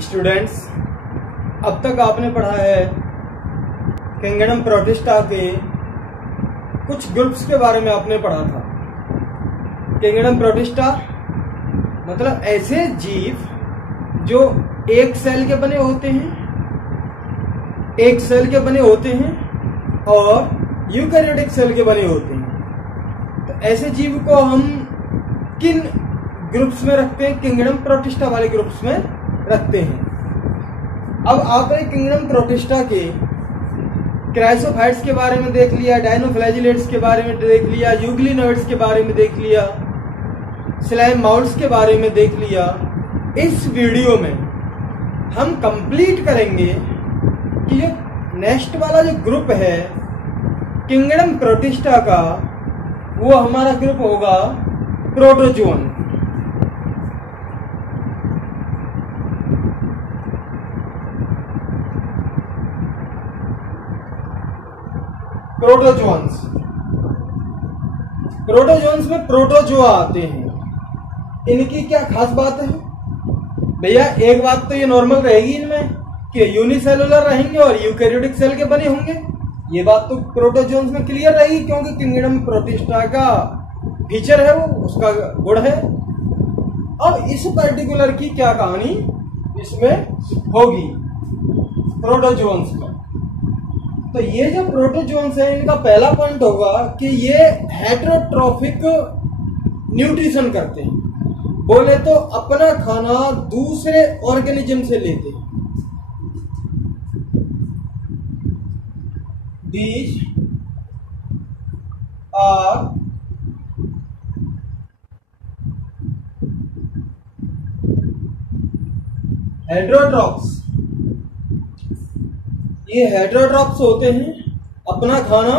Students, अब तक आपने पढ़ा है किंगडम प्रोटिस्टा के कुछ ग्रुप्स के बारे में आपने पढ़ा था। किंगडम प्रोटिस्टा मतलब ऐसे जीव जो एक सेल के बने होते हैं, और यूकैरियोटिक सेल के बने होते हैं। तो ऐसे जीव को हम किन ग्रुप्स में रखते हैं? किंगडम प्रोटिस्टा वाले ग्रुप्स में रखते हैं। अब आपने किंगडम प्रोटिस्टा के क्राइसोफाइट्स के बारे में देख लिया, डायनोफ्लैजिलेट्स के बारे में देख लिया, यूग्लिनोइड्स के बारे में देख लिया, स्लाइम माउल्ट्स के बारे में देख लिया। इस वीडियो में हम कंप्लीट करेंगे कि जो नेक्स्ट वाला जो ग्रुप है किंगडम प्रोटिस्टा का, वो हमारा ग्रुप होगा प्रोटोजोन। प्रोटोजोन्स में प्रोटोजोआ आते हैं। इनकी क्या खास बात है भैया? एक बात तो ये नॉर्मल रहेगी इनमें कि यूनिसेलुलर रहेंगे और यूकैरियोटिक सेल के बने होंगे। ये बात तो प्रोटोजोन्स में क्लियर रहेगी, क्योंकि किंगडम प्रोटिस्टा का फीचर है, वो उसका गुण है। अब इस पर्टिकुलर की क्या कहानी इसमें होगी प्रोटोजोन्स में? तो ये जो प्रोटोजोन्स है, इनका पहला पॉइंट होगा कि ये हेटेरोट्रॉफिक न्यूट्रिशन करते हैं। बोले तो अपना खाना दूसरे ऑर्गेनिज्म से लेते हैं। These are heterotrophs. ये हेटेरोट्रॉफ्स होते हैं, अपना खाना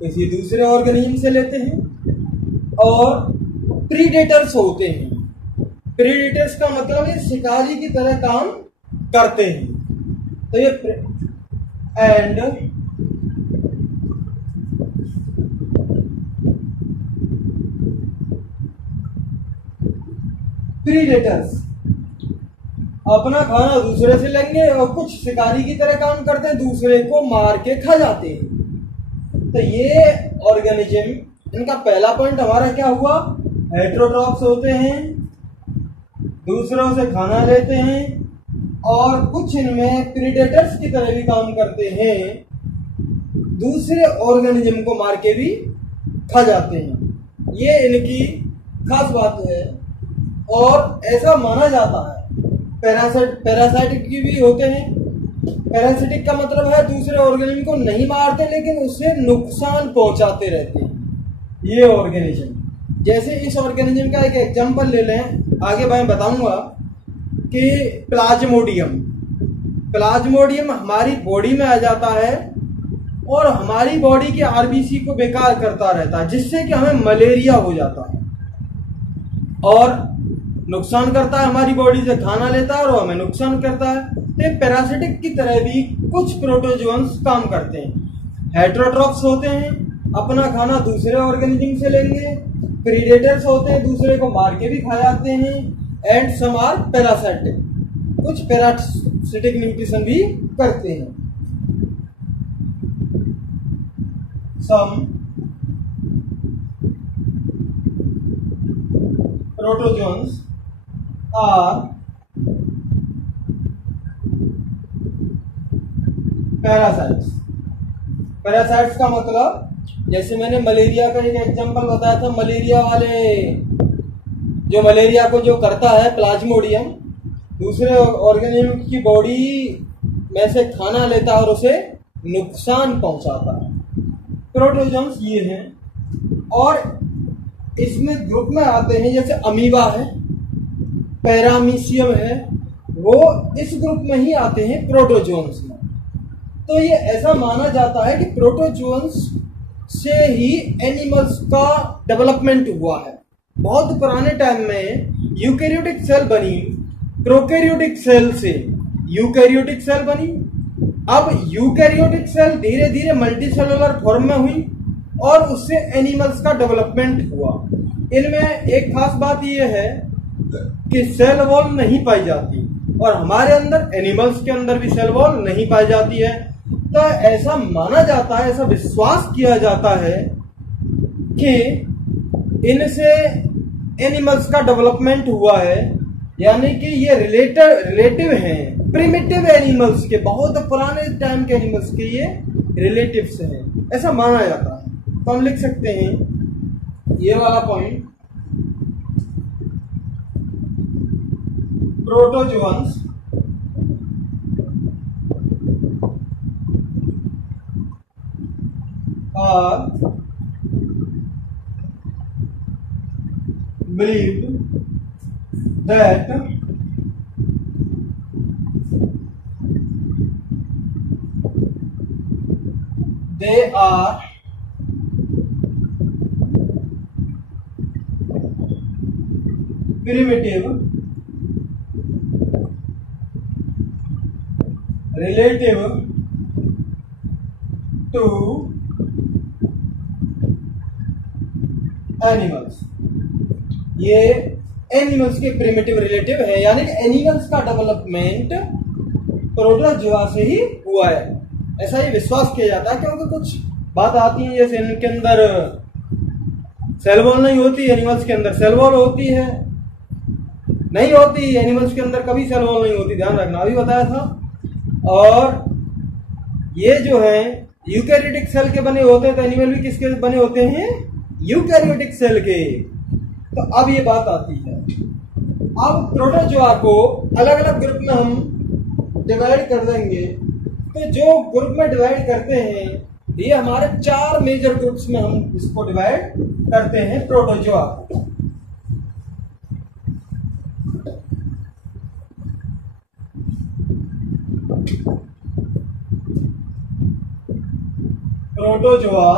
किसी दूसरे ऑर्गेनिज्म से लेते हैं। और प्रीडेटर्स होते हैं। प्रीडेटर्स का मतलब ये शिकारी की तरह काम करते हैं। तो ये एंड प्रीडेटर्स अपना खाना दूसरे से लेंगे और कुछ शिकारी की तरह काम करते हैं, दूसरे को मार के खा जाते हैं। तो ये ऑर्गेनिज्म, इनका पहला पॉइंट हमारा क्या हुआ? हेटेरोट्रॉफ्स होते हैं, दूसरों से खाना लेते हैं, और कुछ इनमें प्रीडेटर्स की तरह भी काम करते हैं, दूसरे ऑर्गेनिज्म को मार के भी खा जाते हैं। ये इनकी खास बात है। और ऐसा माना जाता है पैरासाइटिक की भी होते हैं। पैरासिटिक का मतलब है दूसरे ऑर्गेनिज्म को नहीं मारते, लेकिन उससे नुकसान पहुंचाते रहते हैं ये ऑर्गेनिज्म। जैसे इस ऑर्गेनिज्म का एक एग्जांपल ले लें, आगे मैं बताऊंगा कि प्लाज्मोडियम हमारी बॉडी में आ जाता है और हमारी बॉडी के आरबीसी को बेकार करता रहता है, जिससे कि हमें मलेरिया हो जाता है और नुकसान करता है। हमारी बॉडी से खाना लेता है और हमें नुकसान करता है। तो पैरासिटिक की तरह भी कुछ प्रोटोजोन्स काम करते हैं। हेटेरोट्रॉफ्स होते हैं, अपना खाना दूसरे ऑर्गेनिज्म से लेंगे। प्रीडेटर्स होते हैं, दूसरे को मार के भी खा जाते हैं। एंड सम आर पैरासाइटिक, कुछ पैरासिटिक न्यूट्रिशन भी करते हैं। सम प्रोटोजोन्स आर पैरासाइट्स। पैरासाइट्स का मतलब, जैसे मैंने मलेरिया का एक एग्जांपल बताया था, मलेरिया को जो करता है प्लाज्मोडियम, दूसरे ऑर्गेनिज्म की बॉडी में से खाना लेता है और उसे नुकसान पहुंचाता है। प्रोटोजोन्स ये हैं। और इसमें ग्रुप में आते हैं, जैसे अमीबा है, पैरामीशियम है, वो इस ग्रुप में ही आते हैं प्रोटोजोन्स में। तो ये ऐसा माना जाता है कि प्रोटोजोन्स से ही एनिमल्स का डेवलपमेंट हुआ है। बहुत पुराने टाइम में यूकैरियोटिक सेल बनी, प्रोकैरियोटिक सेल से यूकैरियोटिक सेल बनी। अब यूकैरियोटिक सेल धीरे धीरे मल्टीसेलुलर फॉर्म में हुई और उससे एनिमल्स का डेवलपमेंट हुआ। इनमें एक खास बात यह है कि सेल वॉल नहीं पाई जाती। और हमारे अंदर एनिमल्स के अंदर भी सेल वॉल नहीं पाई जाती है। तो ऐसा माना जाता है, ऐसा विश्वास किया जाता है कि इनसे एनिमल्स का डेवलपमेंट हुआ है, यानी कि ये रिलेटिव हैं प्रिमिटिव एनिमल्स के, बहुत पुराने टाइम के एनिमल्स के ये रिलेटिव्स हैं, ऐसा माना जाता है। तो हम लिख सकते हैं ये वाला point, protozoans are believed that they are primitive relative to animals। ये एनिमल्स के प्रिमिटिव रिलेटिव है, यानी कि एनिमल्स का डेवलपमेंट प्रोटोजोआ से ही हुआ है, ऐसा ही विश्वास किया जाता है। क्योंकि कुछ बात आती है जैसे इनके अंदर सेल वॉल नहीं होती, एनिमल्स के अंदर सेल वॉल होती है, नहीं होती एनिमल्स के अंदर कभी सेल वॉल नहीं होती, ध्यान रखना, अभी बताया था। और ये जो है यूकैरियोटिक सेल के बने होते हैं, तो एनिमल भी किसके बने होते हैं? यूकैरियोटिक सेल के। तो अब ये बात आती है, अब प्रोटोजोआ को अलग अलग ग्रुप में हम डिवाइड कर देंगे। तो जो ग्रुप में डिवाइड करते हैं, ये हमारे 4 मेजर ग्रुप्स में हम इसको डिवाइड करते हैं प्रोटोजोआ को। Protozoa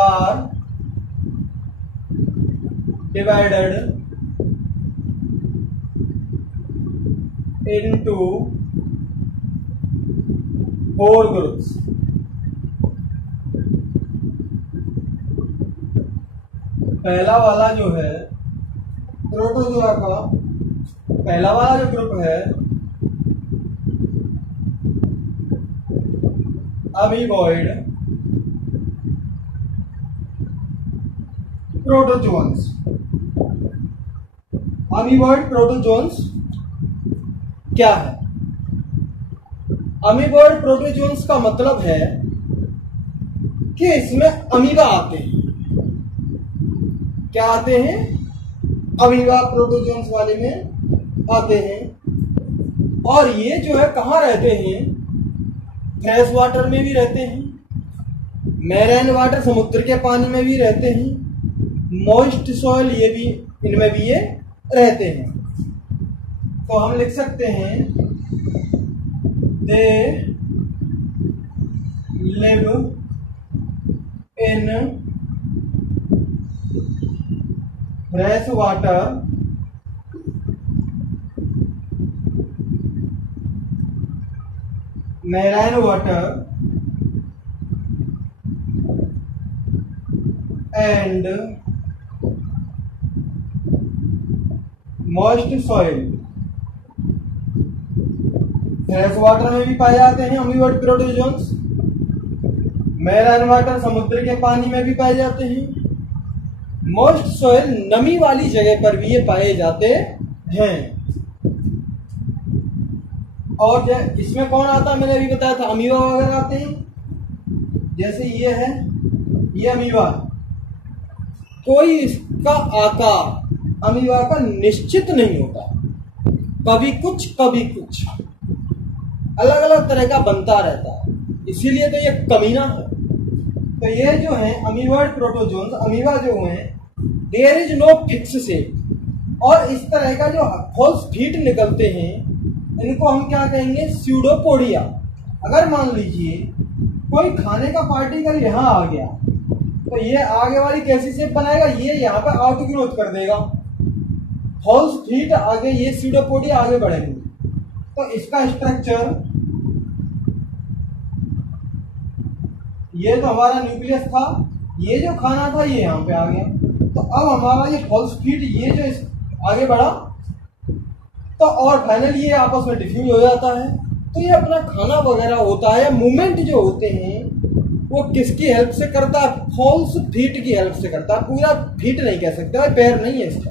are divided into 4 groups। पहला वाला जो है प्रोटोजोआ का पहला वाला जो ग्रुप है अमीबॉइड प्रोटोजोन्स। अमीबॉइड प्रोटोजोन्स क्या है? अमीबॉइड प्रोटोजोन्स का मतलब है कि इसमें अमीबा आते हैं। क्या आते हैं? अमीबा प्रोटोजोन्स वाले में आते हैं। और ये जो है कहाँ रहते हैं? फ्रेश वाटर में भी रहते हैं, मैरीन वाटर समुद्र के पानी में भी रहते हैं, मॉइस्ट सॉइल ये भी इनमें भी ये रहते हैं। तो हम लिख सकते हैं they live in fresh water marine water and moist soil. Fresh water में भी पाए जाते हैं अमीबॉइड प्रोटोजोन्स, मैरीन वाटर समुद्र के पानी में भी पाए जाते हैं, मॉइस्ट सॉइल नमी वाली जगह पर भी ये पाए जाते हैं। और इसमें कौन आता है? मैंने अभी बताया था अमीबा वगैरह आते हैं। जैसे ये है, ये अमीबा, कोई इसका आकार अमीबा का निश्चित नहीं होता, कभी कुछ कभी कुछ अलग अलग तरह का बनता रहता है, इसीलिए तो ये कमीना है। तो ये जो है अमीबॉइड प्रोटोजोन्स, अमीबा जो हैं, there is no fix shape, और इस तरह का जो फॉल्स फीट निकलते हैं इनको हम क्या कहेंगे? स्यूडोपोडिया। अगर मान लीजिए कोई खाने का पार्टिकल यहाँ आ गया तो ये आगे वाली कैसी शेप बनाएगा? ये यहाँ पर आउट ग्रोथ कर देगा, फॉल्स फीट आगे, ये स्यूडोपोडिया आगे बढ़ेंगे। तो इसका स्ट्रक्चर, ये तो हमारा न्यूक्लियस था, ये जो खाना था ये यहाँ पे आ गया। तो अब हमारा ये फॉल्स फीट, ये जो आगे बढ़ा तो और फाइनली ये आपस में डिफ्यूज हो जाता है। तो ये अपना खाना वगैरह होता है या मूवमेंट जो होते हैं वो किसकी हेल्प से करता है? फॉल्स फीट की हेल्प से करता है। पूरा फीट नहीं कह सकते भाई, पैर नहीं है इसका,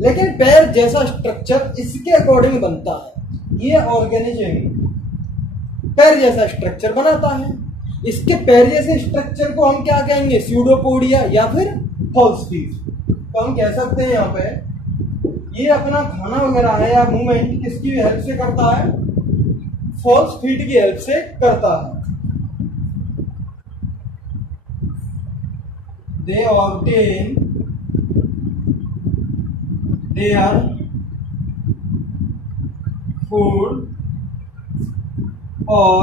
लेकिन पैर जैसा स्ट्रक्चर इसके अकॉर्डिंग बनता है। ये ऑर्गेनिज्म पैर जैसा स्ट्रक्चर बनाता है। इसके पैर जैसे स्ट्रक्चर को हम क्या कहेंगे? स्यूडोपोडिया या फिर फॉल्स फीट। तो हम कह सकते हैं यहाँ पे ये अपना खाना वगैरह है या मूवमेंट किसकी हेल्प से करता है? फॉल्स फीट की हेल्प से करता है। They obtain their food or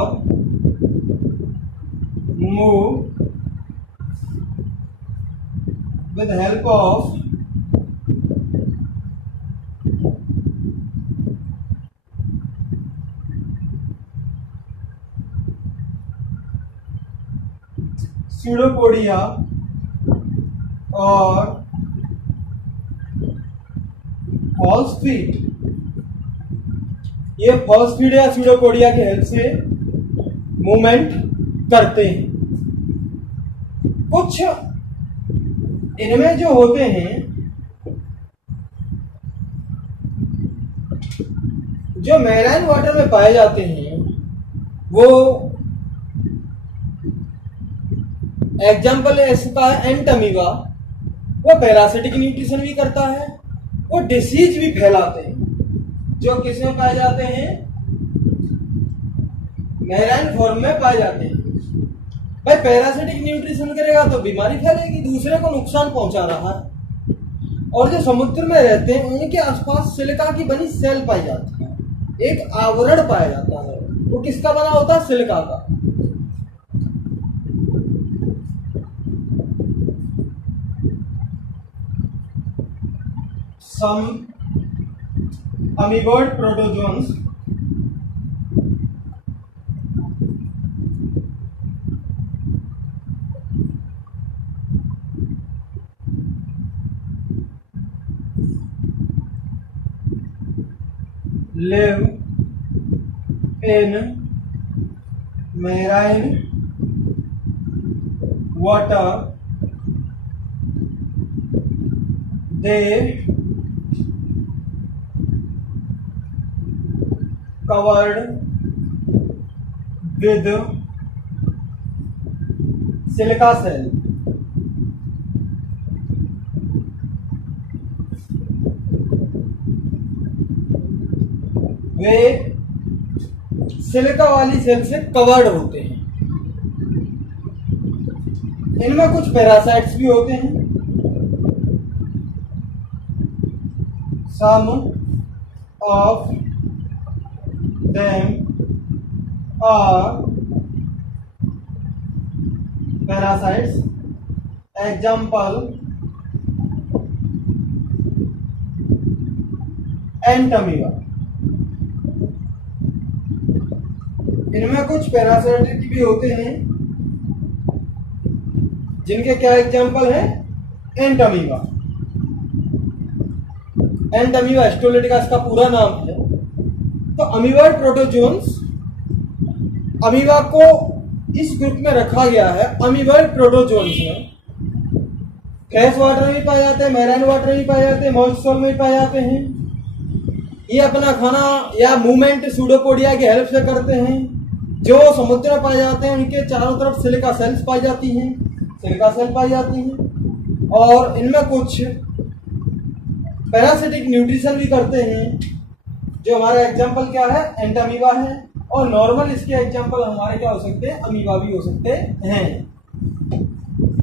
move with help of pseudopodia और फॉल्स फीट। ये फॉल्स फीट या स्यूडोपोडिया की हेल्प से मूवमेंट करते हैं। कुछ इनमें जो होते हैं, जो मैराइन वाटर में पाए जाते हैं, वो एग्जाम्पल इसका है एंटमीबा। वो पैरासिटिक न्यूट्रिशन भी करता है, वो डिसीज भी फैलाते हैं। जो किस में पाए जाते हैं? मैराइन फॉर्म में पाए जाते हैं। भाई पैरासिटिक न्यूट्रिशन करेगा तो बीमारी फैलेगी, दूसरे को नुकसान पहुंचा रहा है। और जो समुद्र में रहते हैं उनके आसपास सिलिका की बनी सेल पाई जाती है, एक आवरण पाया जाता है। वो किसका बना होता है? सिलिका का। Some amoeboid protozoans live in marine water. They covered with silica cell. Way silica वाली सेल से कवर्ड होते हैं। इनमें कुछ पैरासाइट्स भी होते हैं। Some of them are parasites. Example, Entamoeba. इनमें कुछ पैरासाइट भी होते हैं जिनके क्या एग्जाम्पल है? एंटमीबा। एंटमीबा स्टोलिटिका इसका पूरा नाम है। तो अमीबॉइड प्रोटोजोन्स, अमीबा को इस ग्रुप में रखा गया है अमीबॉइड प्रोटोजोन्स में। फ्रेश वाटर में भी पाए जाते हैं, मैराइन वाटर में भी पाए जाते हैं, मॉइस्ट सॉइल में भी पाए जाते हैं। ये अपना खाना या मूवमेंट सूडोपोडिया की हेल्प से करते हैं। जो समुद्र में पाए जाते हैं उनके चारों तरफ सिलिका सेल्स पाई जाती हैं, सिलिका सेल पाई जाती हैं। और इनमें कुछ पैरासिटिक न्यूट्रिशन भी करते हैं। जो हमारा एग्जाम्पल क्या है? एंटमीबा है। और नॉर्मल इसके एग्जाम्पल हमारे क्या हो सकते हैं? अमीबा भी हो सकते हैं।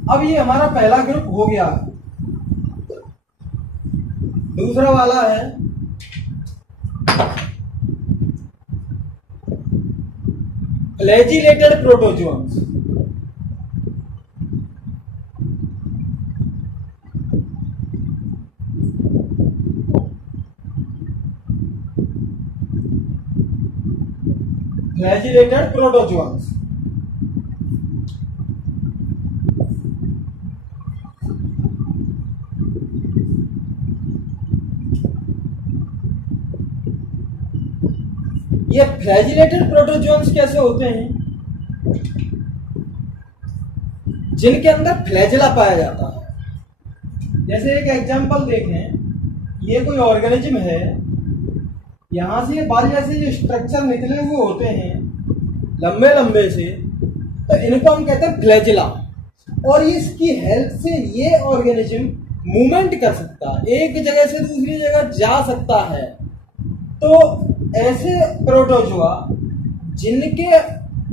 अब ये हमारा पहला ग्रुप हो गया। दूसरा वाला है फ्लैजिलेटेड प्रोटोजोन्स। फ्लैजिलेटेड प्रोटोजोन्स ये फ्लैजिलेटेड प्रोटोजोन्स कैसे होते हैं? जिनके अंदर फ्लैजिला पाया जाता है। जैसे एक एग्जांपल देखें, ये कोई ऑर्गेनिज्म है, यहां से ये बाल जैसे जो स्ट्रक्चर निकले हुए होते हैं लंबे लंबे से, तो इनको हम कहते हैं फ्लैजिला। और इसकी हेल्प से ये ऑर्गेनिज्म मूवमेंट कर सकता है, एक जगह से दूसरी जगह जा सकता है। तो ऐसे प्रोटोजोआ जिनके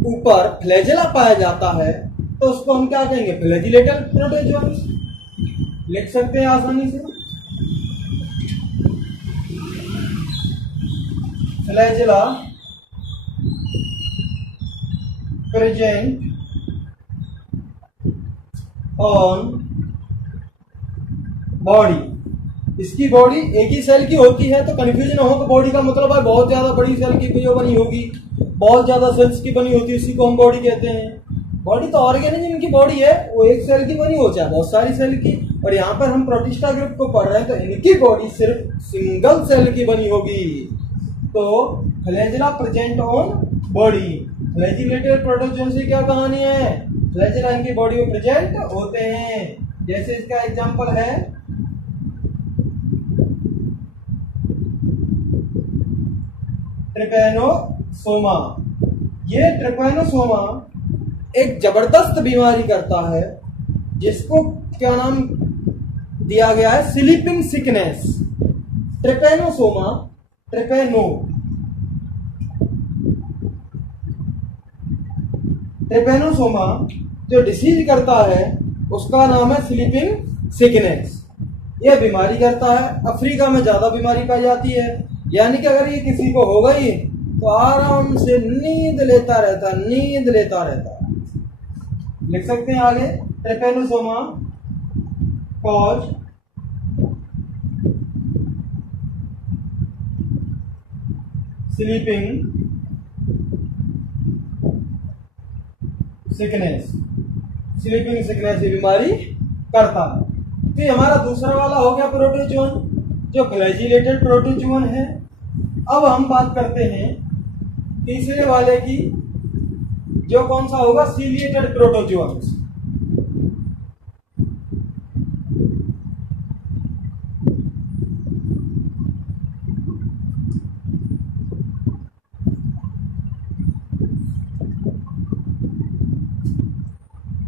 ऊपर फ्लैजिला पाया जाता है, तो उसको हम क्या कहेंगे? Flagellated protozoans. लिख सकते हैं आसानी से, फ्लैजिला प्रेजेंट ऑन बॉडी। इसकी बॉडी एक ही सेल की होती है, तो कंफ्यूजन हो तो बॉडी का मतलब है बहुत ज्यादा बड़ी सेल की जो बनी होगी, बहुत ज्यादा सेल्स की बनी होती है, उसी को हम बॉडी कहते हैं। बॉडी तो ऑर्गेनिज्म की बॉडी है, वो एक सेल की बनी हो चाहे बहुत सारी सेल की। और यहाँ पर हम प्रोटिस्टा ग्रुप को पढ़ रहे हैं, तो इनकी बॉडी सिर्फ सिंगल सेल की बनी होगी। तो flagella present on body. Flagellated protozoan से क्या कहानी है? फ्लैजिला इनकी बॉडी में प्रेजेंट होते हैं। जैसे इसका एग्जांपल है ट्रिपैनोसोमा। ये ट्रिपैनोसोमा एक जबरदस्त बीमारी करता है, जिसको क्या नाम दिया गया है? Sleeping sickness. ट्रिपैनोसोमा, ट्रिपैनोसोमा जो डिसीज करता है उसका नाम है स्लीपिंग सिकनेस। यह बीमारी करता है, अफ्रीका में ज्यादा बीमारी पाई जाती है। यानी कि अगर ये किसी को हो गई तो आराम से नींद लेता रहता। लिख सकते हैं आगे, ट्रिपैनोसोमा कॉज स्लीपिंग सिकनेस ये बीमारी करता है। तो ये हमारा दूसरा वाला हो गया प्रोटोजोन, जो फ्लैजिलेटेड प्रोटोजोन है। अब हम बात करते हैं तीसरे वाले की, जो कौन सा होगा? Ciliated protozoans.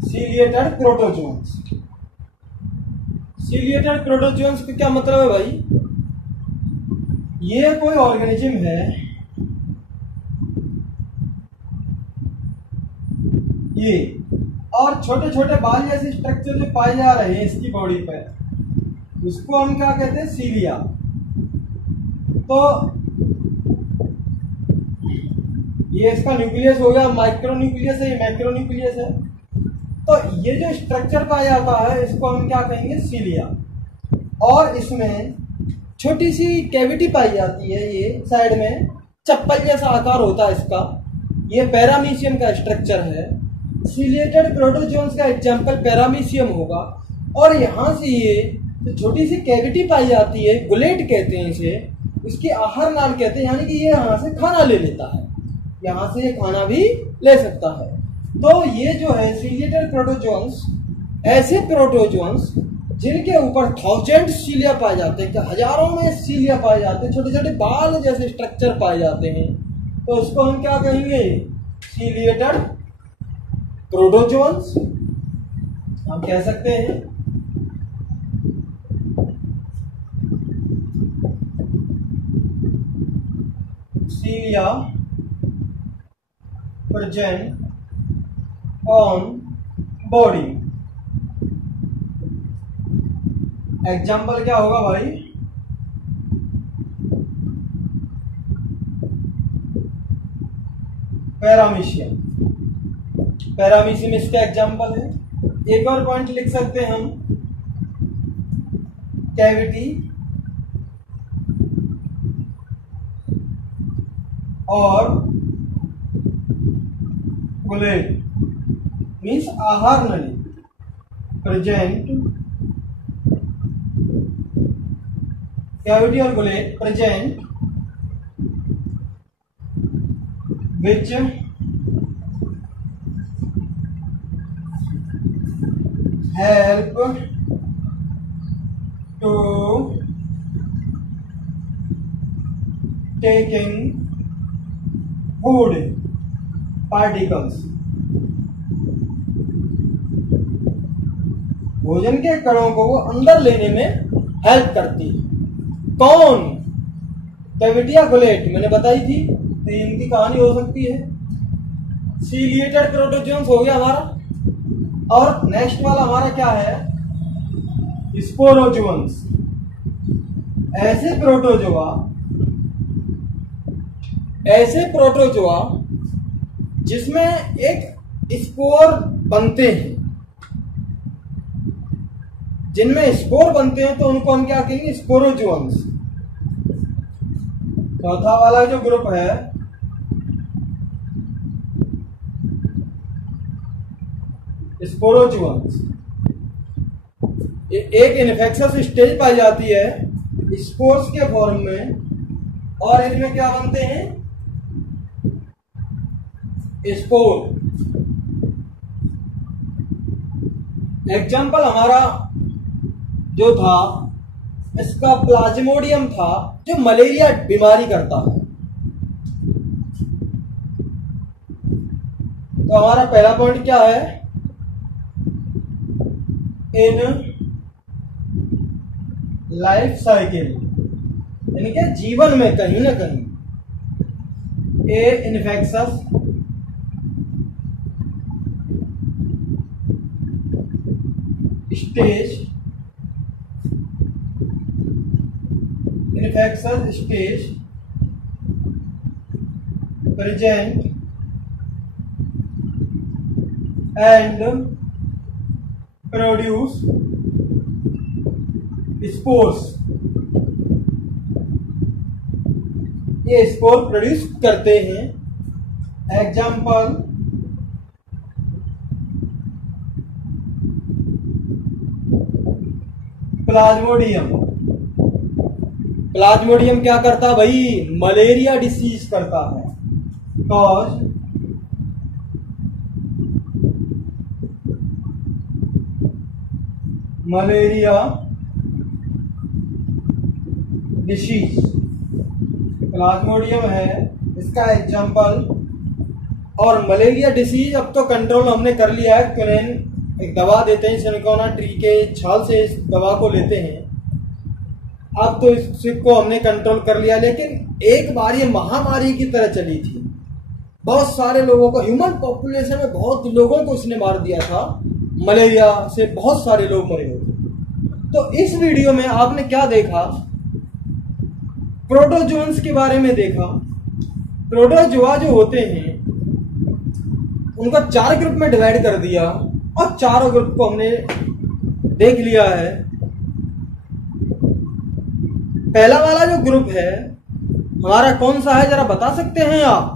Ciliated protozoans. Ciliated protozoans का क्या मतलब है भाई? ये कोई ऑर्गेनिज्म है, ये और छोटे छोटे बाल जैसे स्ट्रक्चर जो पाए जा रहे हैं इसकी बॉडी पर, उसको हम क्या कहते हैं? सीलिया। तो ये इसका न्यूक्लियस हो गया, माइक्रो न्यूक्लियस है, ये मैक्रो न्यूक्लियस है। तो ये जो स्ट्रक्चर पाया जाता है इसको हम क्या कहेंगे? सीलिया। और इसमें छोटी सी कैविटी पाई जाती है, ये साइड में चप्पल जैसा आकार होता है इसका। ये पैरामीशियम का स्ट्रक्चर है। सीलिएटेड प्रोटोजोन्स का एग्जांपल पैरामीशियम होगा। और यहाँ से ये तो छोटी सी कैविटी पाई जाती है, गुलेट कहते हैं इसे, इसकी आहार नाल कहते हैं। यानी कि ये यहाँ से खाना ले लेता है, यहाँ से ये खाना भी ले सकता है। तो ये जो है सीलिएटेड प्रोटोजोन्स, ऐसे प्रोटोजोन्स जिनके ऊपर थाउजेंड सीलिया पाए जाते हैं, हजारों में सीलिया पाए जाते हैं, छोटे छोटे बाल जैसे स्ट्रक्चर पाए जाते हैं, तो उसको हम क्या कहेंगे? सीलिएटेड प्रोटोजोन्स हम कह सकते हैं। सीलिया प्रेजेंट ऑन बॉडी। एग्जाम्पल क्या होगा भाई? पैरामीशियम। पैरामीशियम इसका एग्जाम्पल है। एक और पॉइंट लिख सकते हैं हम, कैविटी और गुलेट मीन्स आहार नली प्रेजेंट, कैविटी और gullet present which help to taking food particles, भोजन के कणों को वो अंदर लेने में हेल्प करती है। कौन? कैविटिया कोलेट मैंने बताई थी, तो इनकी कहानी हो सकती है। सीलिएटेड प्रोटोजोन्स हो गया हमारा, और नेक्स्ट वाला हमारा क्या है? स्पोरोजोन्स। ऐसे प्रोटोजोआ जिसमें एक स्पोर बनते हैं, जिनमें स्पोर बनते हैं तो उनको हम क्या कहेंगे? स्पोरोजोन्स। चौथा वाला जो ग्रुप है स्पोरोजोन्स, एक इन्फेक्शस स्टेज पाई जाती है स्पोर्स के फॉर्म में, और इनमें क्या बनते हैं? स्पोर। एग्जाम्पल हमारा जो था इसका प्लाज्मोडियम था, जो मलेरिया बीमारी करता है। तो हमारा पहला पॉइंट क्या है? इन लाइफ साइकिल, यानी कि जीवन में कहीं ना कहीं a infectious stage present and produce spores. ये स्पोर प्रोड्यूस करते हैं। Example Plasmodium. प्लाज्मोडियम क्या करता है भाई? मलेरिया डिसीज करता है। कॉज मलेरिया डिसीज, प्लाज्मोडियम है इसका एग्जाम्पल। और मलेरिया डिसीज अब तो कंट्रोल हमने कर लिया है, क्विनेन एक दवा देते हैं, सिलिकोना ट्री के छाल से इस दवा को लेते हैं। अब तो इसको हमने कंट्रोल कर लिया, लेकिन एक बार ये महामारी की तरह चली थी। बहुत सारे लोगों को, ह्यूमन पॉपुलेशन में बहुत लोगों को इसने मार दिया था। मलेरिया से बहुत सारे लोग मरे हुए। तो इस वीडियो में आपने क्या देखा? प्रोटोजोन्स के बारे में देखा। प्रोटोजोआ जो होते हैं उनको 4 ग्रुप में डिवाइड कर दिया, और चारों ग्रुप को हमने देख लिया है। पहला वाला जो ग्रुप है हमारा कौन सा है, जरा बता सकते हैं आप?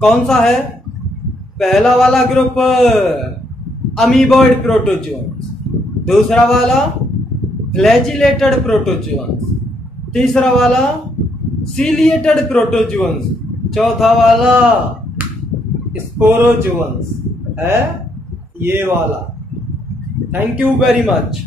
कौन सा है पहला वाला ग्रुप? Amoeboid protozoans. दूसरा वाला फ्लैजिलेटेड प्रोटोजोन्स। तीसरा वाला सीलिएटेड प्रोटोजोन्स। चौथा वाला स्पोरोजोन्स है ये वाला। Thank you very much.